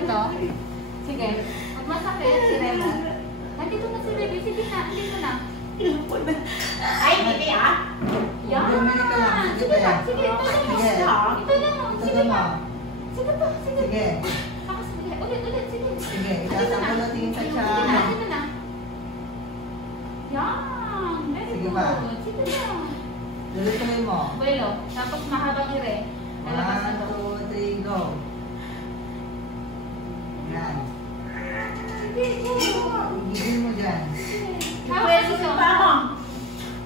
to? Sige. Pag masakit, si Remo. Nandito na si Remo. Sige na, nandito na. Ay, hindi ah. Yan. Sige pa, sige. Sige. Ito lang. Sige pa. Sige pa, sige. Sige. Ulit, sige. Sige, itaas ang ulo, tingin sa Sige tiyan. na, sige na. Yan. Very Sige pa. good. Sige na. Tuloy-tuloy mo. Buelo. Tapos mahabang ire. Lalabas na 1, to. 2, 3, go. Yan. Sige, go. Igigil mo dyan. Hawak Pwede ito. pa ako.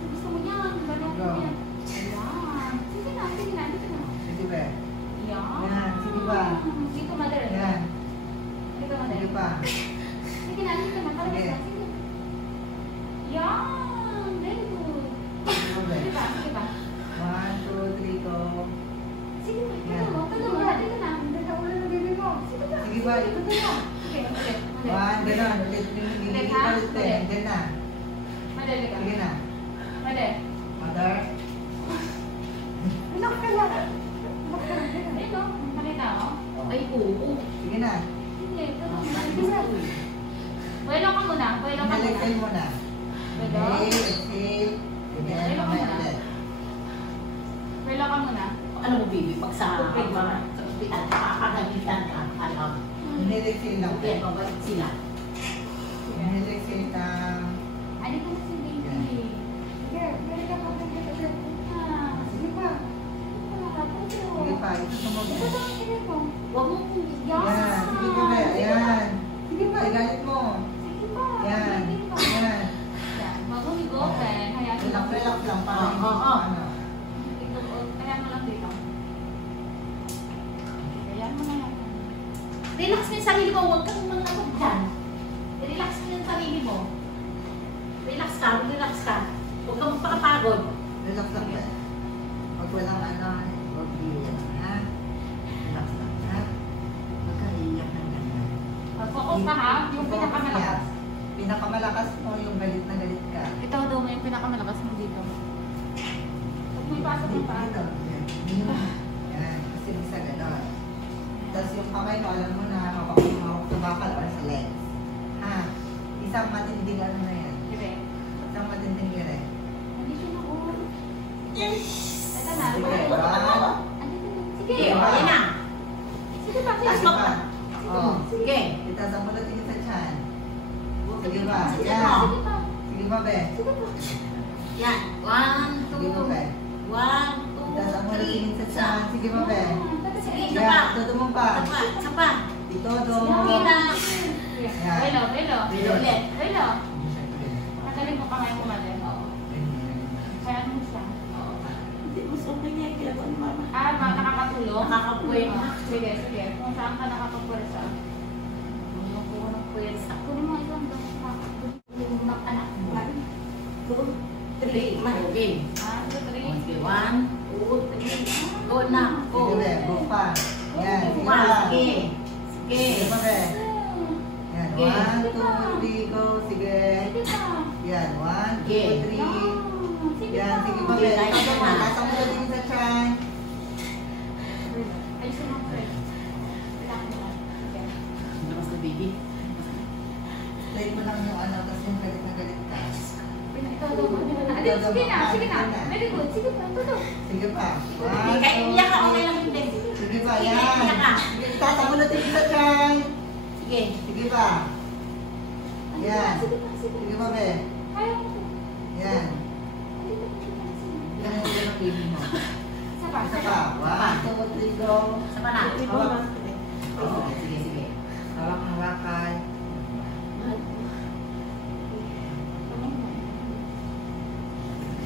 Gusto mo yan. Balong mo yan. Yan. Sige na, sige na. Dito na. Sige ba? Yan. Yan, sige pa. Dito, mother. Yan. Dito, mother. Sige pa. Sige na, dito na. Parang Sige. isa. Sige. Yan. Very good. Sige ba? Sige ba? 1, 2, 3, go. Sige ba? Yan. Tulo mo. Dito na. Sige ba? Sige ba? Dito na. Sige, ulit. 1, gano'n. Ulit. Ulit ha? ulit eh. Then na. Madali ka. Sige na. Madali. Mother. Anak ka lang. Ito. Nakita mo? Ay, oo. Sige na. Sige. Buelo ka muna. Buelo ka muna. Inhale mo na. Buelo. Inhale, exhale. Sige na, mamaya ulit. Buelo ka muna. Ano mo, baby? Pag sa ospital, kakagamitan ka, alam. Inhale, exhale lang. Kaya mabait sila. Inhale, exhale lang. Ano ka na si baby? Sige. Buelo ka muna. Sige pa. Sige pa, itutumog Ito mo. lang ang sige mo. Huwag mo kong Yan, sige pa ba? Ayan. Sige pa, igalit mo. Sige pa. Yan. Sige pa. Yan. Yan. Bago mag-open, hayaan mo lang. Relax lang para hindi Oo. ano. Ito, hayaan mo lang dito. Hayaan mo na yan. relax mo yung sarili mo. Huwag kang mga ano dyan. Relax mo yung sarili mo. Relax ka. Huwag kang magpakapagod. Relax lang ba? Pag walang ano, huwag iiyak, ha? Relax lang, ha? Huwag kang iiyak ng ganyan. Focus ka ha, yung pinakamalakas. Pinakamalakas mo yung galit na galit ka. Ito daw mo yung pinakamalakas mo dito. Pag may pasok ng paa. Dito, yan. Yan, kasi bisa gano'n. Tapos yung kamay mo, alam mo na hawak sa bakal or sa legs. Ha? Isang matinding ano na yan. Dire. Isang matinding gire. Andito na oh. Ito na. Sige, Andito na. one. Andito na. Sige. Okay, okay na. Sige pa. Sige Sige pa. pa. Oh. Sige. Itaas ang mulat tingin sa tiyan. Sige ba? Sige Yan. pa. Sige pa. Sige ba, be? Sige pa. Yan. 1, Sige ba, 2, be? 1, Itaas ang 2, mulat tingin sa tiyan. Sige ba, be? Sige, isa Yan. pa. Todo mo pa. Isa pa. Dito, do. Okay na. Yan. Belo, belo. Belo ulit. Belo. Tanggalin mo kamay mo mali. Kaya mo siya. Hindi mo sa kanya. Kailangan mama. Nakakatulong? Nakakapuwena. Sige, sige. Kung saan ka nakakapwersa. Kuha ng pwersa. Kunin mo isang doon. Yung mga anak mo. 2, 3. Okay. 1, 2, 3. Okay, 1, 2, 3. Go na. Go. Sige, be. Go pa. Yan. Sige One. pa. Sige. Sige Sige. pa, be. Yan. Sige. 1, 2, 3, go. Sige. Sige pa. Yan. 1, Sige. 2, 3. Sige Yan. pa. Sige pa, be. Itaas ang mulat. Itaas ang mulat tingin sa tiyan. Ayusin mo, Fred. Relax mo lang. Okay. Lakas na baby. Play mo lang yung ano, tapos yung galit na galit ka. Ito, ito. Adi, sige na, sige na. Very good. Sige pa, ito. Sige pa. Hindi ka iiyak ka. Okay lang hindi. Sige pa, Sige, yan. iiyak ka. Itaas ang mulat tingin sa tiyan. Sige. Sige pa. Yan. Sige pa, sige Sige pa. pa, be. Kaya mo. Yan. Yan ang yung baby mo. Isa pa, Isa isa pa. pa. 1, 2, 3, go. Sa pa na. Hawak. Oo, sige, sige. Hawak ng wakay.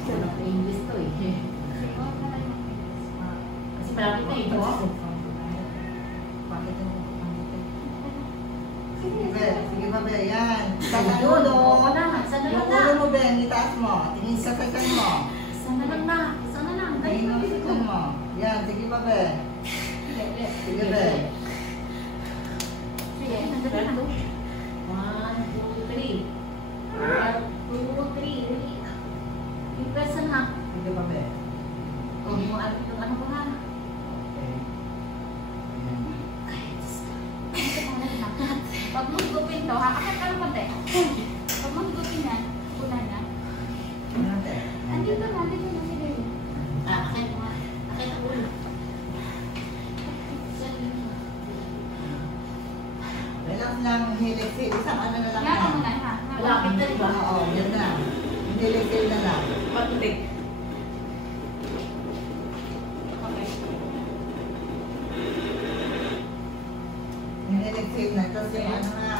Walang English to eh. Kasi palapit na ito. Bakit yung Sige, Sige, sige ba, be? Yan. Itaas ang Doon, ulo. oo na. Sana Yung lang na. ulo mo, be. Itaas mo. Tingin ka sa tiyan mo. Sana lang na. Sana lang. Tingin mo sa tiyan mo. Yan. Sige ba, be? Sige, be. sige. Nandito na. 1, 2, 3. 1, 2, 3. Yung person ha. Sige ba, be? Huwag mo ano itong ano ko ha. Okay. Ayan. Kaya, Diyos ko. Nandito ka na. Pag mahigupin to, hakakit ka ng konti. Pag mahigupin yan, una na. Ano te? Andito na si baby. Akin mo nga. Akin ang ulo. Relax lang, helix. Isang ano na lang Nga ka yan. muna, ha? Malapit na, di ba? Oo, yan na. Helix na lang. Patuloy. Yung helix na. Tapos yung ano na.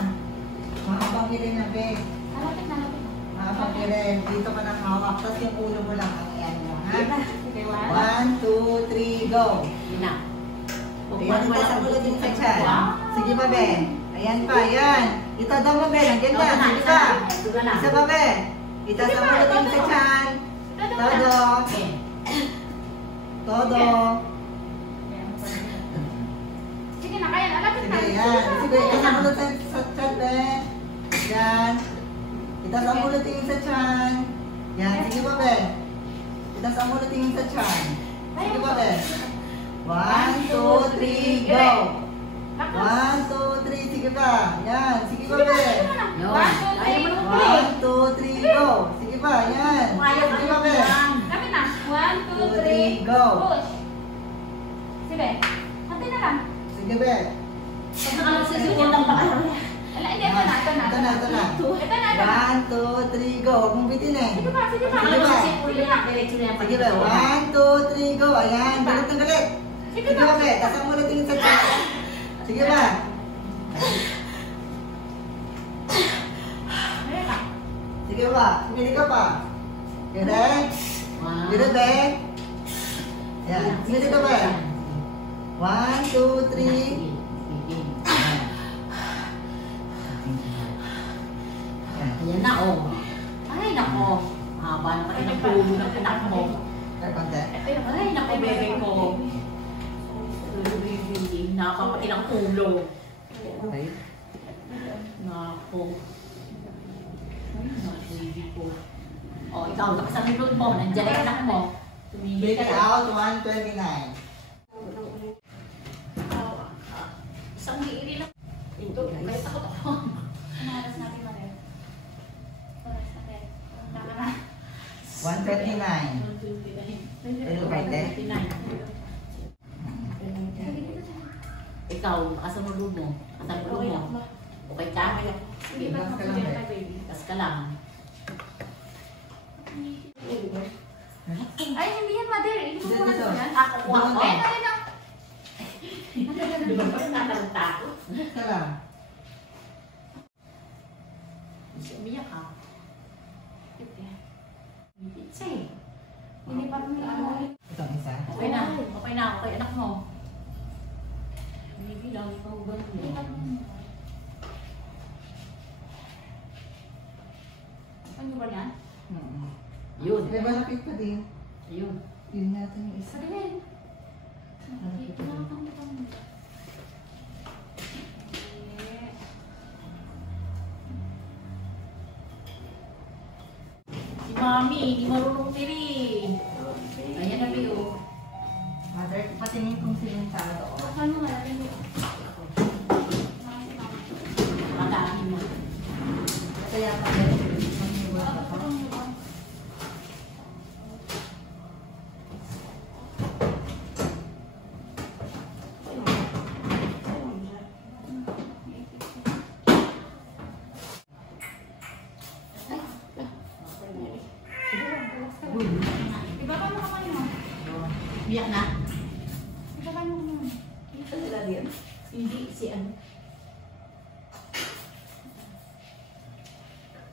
Mahabang hirin na, be. Malapit na, malapit na. Mahabang hirin. Dito ka nang hawak. Tapos yung ulo mo lang ang iyan mo, ha? Sige, 1. 1, 2, 3, go! Yun na. Ayan, ito sa ulo din sa chan. Sige ba, be? Ayan pa, ayan. Ito daw mo, be. Nandiyan na. Sige ba? Suga na. Isa ba, be? Ito sa ulo din sa chan. Todo. Okay. Todo. Sige na, kaya malapit na. Sige, yan. Sige, ito sa ulo sa chan, be. Yan. Ito sa ulo tingin sa chan. Yan. Sige ba, be? Ito sa ulo tingin sa chan. Sige ba, be? 1, 2, 3, go! 1, 2, 3, sige ba? Yan. Sige ba, be? 1, 2, 3, go! Sige ba? Yan. Sige ba, be? Lapit na. 1, 2, 3, go. push. Sige. Hati na lang. Sige, be. Pag nakasusunod ang baka. Ala, hindi, ito na, ito na. Ito na, ito na. Ito na, ito na. 1, 2, 3, go. Huwag mong bitin eh. Sige pa, sige pa. Sige ba? Sige ba? 1, 2, 3, go. Ayan. Galit na galit. Sige Sige ba, be? Tasang mo na tingin sa chan. Sige ba? Meron ka. Sige ba? Pumili ka pa. Gede? Gede, be? Yan. Pumili ka ba? 1, 2, 3. Yan. Ayan na, oh. Ay, nako. Haba na pati ng pulo ng anak mo. Kaya konti. Ay, nako, bebe ko. Nakapapati ng ulo. Okay. Nako. Ay, nako, baby ko. Oh, ikaw, lakas ang load mo. Nandiyan ang anak mo. Tumigil Big ka na. out 129. Isang liiri lang. Ito, kahit ako. Ano oras natin, Maria? Oras natin. Tama na. 129. Pero pwede? Ikaw, lakas ang load mo. Lakas ang load mo. Okay ka? Sige, Relax ka lang, babe. Lakas ka lang. Ay, hindi yan, Mother. Hindi mo muna Dito. yan. Ako, ako. Ayun, ayun, ayun. Di ba ba natalanta ako? Ito lang. Kasi umiyak ka. Pizza eh. Hindi pa rin ano. Ito ang isa. Okay na. Okay na. Okay, anak mo. Baby lang, ikaw ba? Ano ba yan? Yun. May malapit pa din. Yun. Yun natin yung isa. Sabihin. Malapit pa din. Si Mami, hindi marunong tiri. Ayan na, Pio. Mother, patingin kung sinunsado. Ano nga natin yun? Madami mo. Kaya pa din. Maghiwag ka pa. Iba pa mo kamay mo. Biyak na? Iba pa mo kamay mo. Hindi, si ano.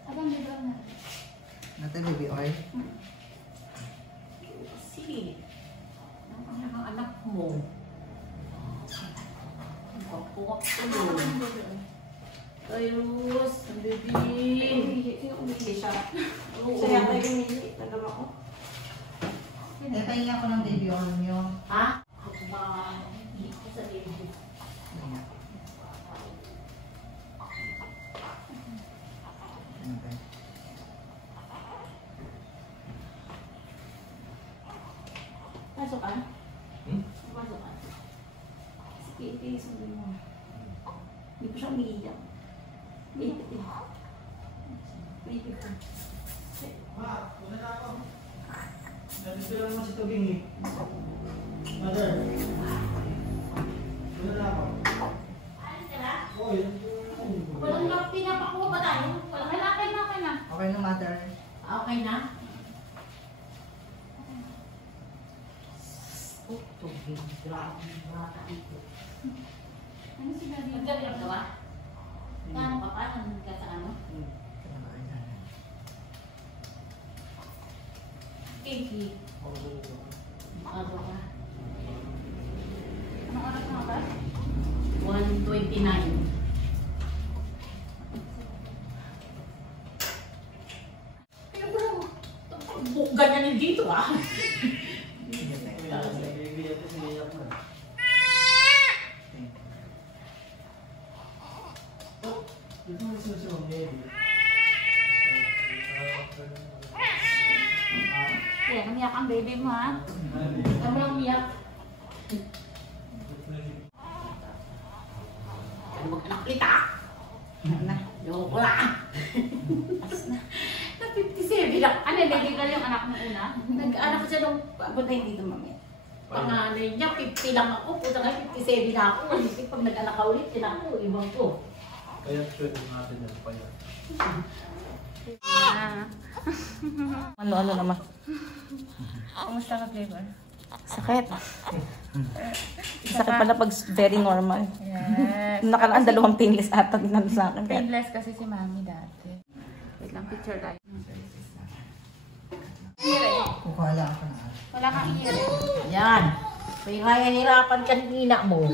Abang, di ba na? Natin baby oil. Si. Ang anak mo. Kukuha ko. Ay, Rose, ang baby. Sino umili siya? Oo. Siya tayo umili. Tagama ko. Eh, pahinga ko ng baby oil nyo. Ha? Ako ba? Hindi ko sa baby. Okay. Pasok ka? Hmm? Pasok ka. Sige, ito yung sabi mo. Hindi ko siya umiiyak. Ma, una na ako. Nandito lang naman si Tubing eh. Mother. Una na ako. Alis ka na? Oo, yun. Walang lang pinapakuha ba tayo? Walang Okay na, okay na. Okay na, mother. Okay na? Oh, tubig. Grabe. ito. Ano si Daddy? Maggabi ang gawa? Kano ka pa? Nandun ka sa ano? Pinky. Ano ka? Anong oras na ba? 1:29. Pero wala ganyan yung dito ah. Kaya namiyak ang baby mo ha? Kami lang umiyak. Ano mag-anak ah? Na. Loko lang. Na 57 lang. Ano, baby girl yung anak mo una? Nag-anak siya nung Puntahin dito, mami. panganay niya. 50 lang ako. Puta nga 57 na ako. Isip pag nag-anak ka ulit, sila ako. Ibang ko. Kaya pwede natin yan pa yan. Ano naman? Kumusta ka, Flavor? Sakit. Sakit pala pag very normal. Yes. Nakaraan, 2 painless ata ginano sa akin. Painless kasi si Mami dati. Wait lang, picture tayo. Kukuha lang ako na. Wala kang iiri. Yan. May hirapan kanina mo.